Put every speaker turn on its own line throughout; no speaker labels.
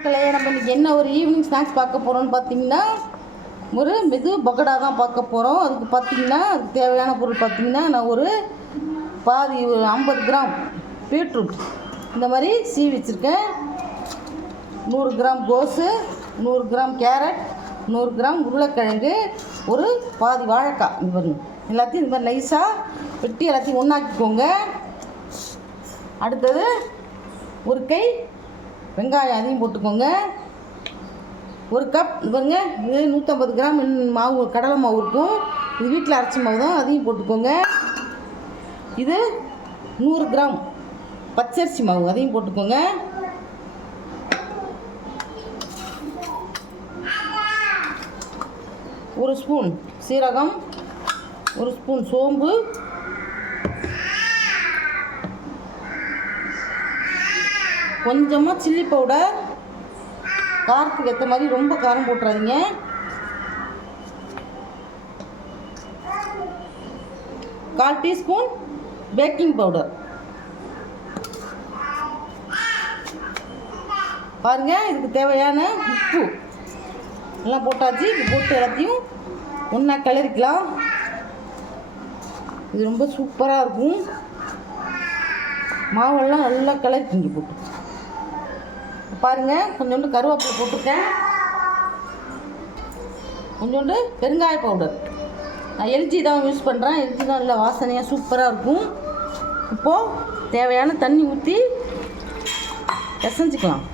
மக்களே நம்ம இன்னைக்கு என்ன ஒரு ஈவினிங் ஸ்நாக்ஸ் பார்க்க போகிறோம்னு பார்த்தீங்கன்னா ஒரு மெது பக்கோடா தான் பார்க்க போகிறோம் அதுக்கு பார்த்தீங்கன்னா அதுக்கு தேவையான பொருள் பார்த்தீங்கன்னா நான் ஒரு பாதி ஒரு ஐம்பது கிராம் பீட்ரூட். இந்த மாதிரி சீவி வச்சுருக்கேன். நூறு கிராம் கோஸு நூறு கிராம் கேரட் நூறு கிராம் உருளைக்கிழங்கு ஒரு பாதி வாழைக்காய். இது பாருங்க. எல்லாத்தையும் இந்த மாதிரி நைஸாக வெட்டி எல்லாத்தையும் ஒன்றாக்கிக்கோங்க அடுத்தது ஒரு கை வெங்காயம் அதையும் போட்டுக்கோங்க. ஒரு கப் பாருங்க இது நூற்றம்பது கிராம் மாவு கடலை மாவு இருக்கும். இது வீட்டில் அரைச்ச மாவு தான் அதையும் போட்டுக்கோங்க. இது நூறு கிராம் பச்சரிசி மாவு அதையும் போட்டுக்கோங்க. ஒரு ஸ்பூன் சீரகம் ஒரு ஸ்பூன் சோம்பு கொஞ்சமாக சில்லி பவுடர் காரத்துக்கு ஏற்ற மாதிரி ரொம்ப காரம் போட்டுறாதீங்க. கால் டீஸ்பூன் பேக்கிங் பவுடர் பாருங்க இதுக்கு தேவையான உப்பு. எல்லாம் போட்டாச்சு இது போட்டு எல்லாத்தையும் ஒன்றா கிளறிக்கலாம். இது ரொம்ப சூப்பராக இருக்கும். மாவெல்லாம் நல்லா கிளறிக்கிங்க போட்டு. பாருங்க கொஞ்சோண்டு கருவேப்பிலை போட்டிருக்கேன். கொஞ்சோண்டு பெருங்காய பவுடர் நான் எல்ஜி தான் யூஸ் பண்ணுறேன் எல்ஜி தான் நல்லா வாசனையாக சூப்பராக இருக்கும். இப்போது தேவையான தண்ணி ஊற்றி பிசைஞ்சிக்கலாம்.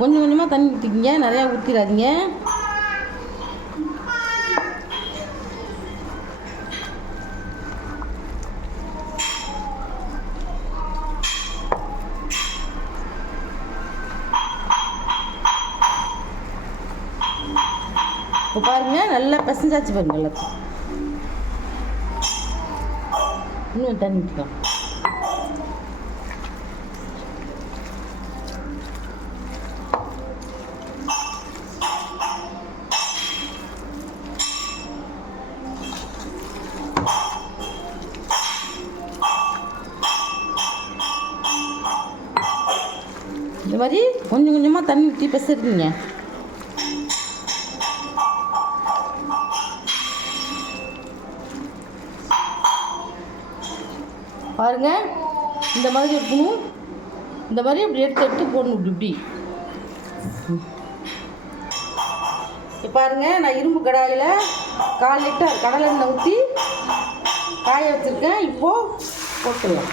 கொஞ்சம் கொஞ்சமாக தண்ணி ஊற்றிக்கிங்க நிறையா ஊற்றிடாதீங்க இப்போ பாருங்க நல்லா பிசைஞ்சாச்சு பாருங்க எல்லாத்தையும். இன்னும் தண்ணி ஊற்றிக்கலாம் இந்த மாதிரி கொஞ்சம் கொஞ்சமாக தண்ணி ஊற்றி பிசைறீங்க பாருங்க. இந்த மாதிரி இருக்கணும். இந்த மாதிரி அப்படி எடுத்து எடுத்து போடணும் இப்படி இப்படி. இப்போ பாருங்க நான் இரும்பு கடாயில் கால் லிட்டர் கடலை எண்ணெய் ஊற்றி காய வச்சுருக்கேன். இப்போது போட்டுடலாம்.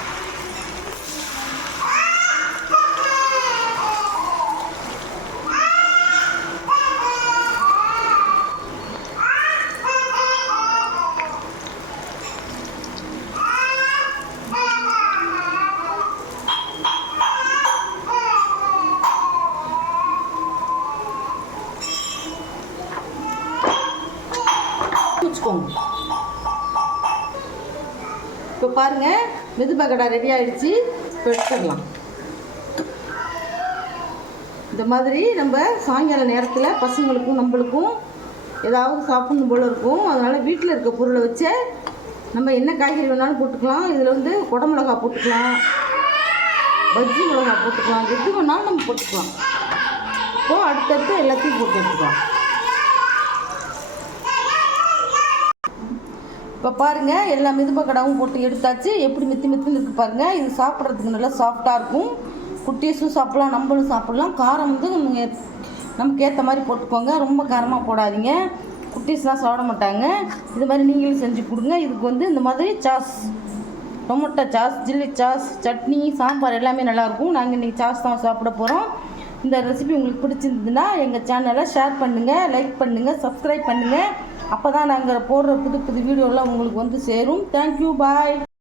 வச்சுக்கோங்க. இப்போ பாருங்க மெது பக்கடா ரெடி ஆயிடுச்சு. இப்போ எடுத்துடலாம். இந்த மாதிரி நம்ம சாயங்கால நேரத்தில் பசங்களுக்கும் நம்மளுக்கும் ஏதாவது சாப்பிடணும் போல இருக்கும். அதனால் வீட்டில் இருக்க பொருளை வச்சு நம்ம என்ன காய்கறி வேணாலும் போட்டுக்கலாம். இதில் வந்து குடமிளகா போட்டுக்கலாம். பஜ்ஜி மிளகா போட்டுக்கலாம். எது வேணாலும் நம்ம போட்டுக்கலாம். இப்போ அடுத்தடுத்து எல்லாத்தையும் போட்டு எடுத்துக்கலாம். இப்போ பாருங்கள் எல்லா மிதுபக்கடாவும் போட்டு எடுத்தாச்சு. எப்படி மித்தி மித்துன்னு இருக்குது பாருங்கள் இது சாப்பிட்றதுக்கு நல்லா சாஃப்டாக இருக்கும். குட்டீஸும் சாப்பிட்லாம் நம்மளும் சாப்பிட்லாம். காரம் வந்து நமக்கு ஏற்ற மாதிரி போட்டுக்கோங்க. ரொம்ப காரமாக போடாதீங்க. குட்டீஸ்லாம் சாப்பிட மாட்டாங்க. இது மாதிரி நீங்களும் செஞ்சு கொடுங்க. இதுக்கு வந்து இந்த மாதிரி sauce tomato sauce chilli sauce chutney sambar எல்லாமே நல்லாயிருக்கும் நாங்கள் இன்றைக்கி சாஸ் தான் சாப்பிட போகிறோம் இந்த ரெசிபி உங்களுக்கு பிடிச்சிருந்ததுன்னா எங்கள் சேனலை ஷேர் பண்ணுங்கள் லைக் பண்ணுங்கள் சப்ஸ்கிரைப் பண்ணுங்கள் அப்போ தான் நாங்கள் போடுற புது புது வீடியோலாம் உங்களுக்கு வந்து சேரும். Thank you bye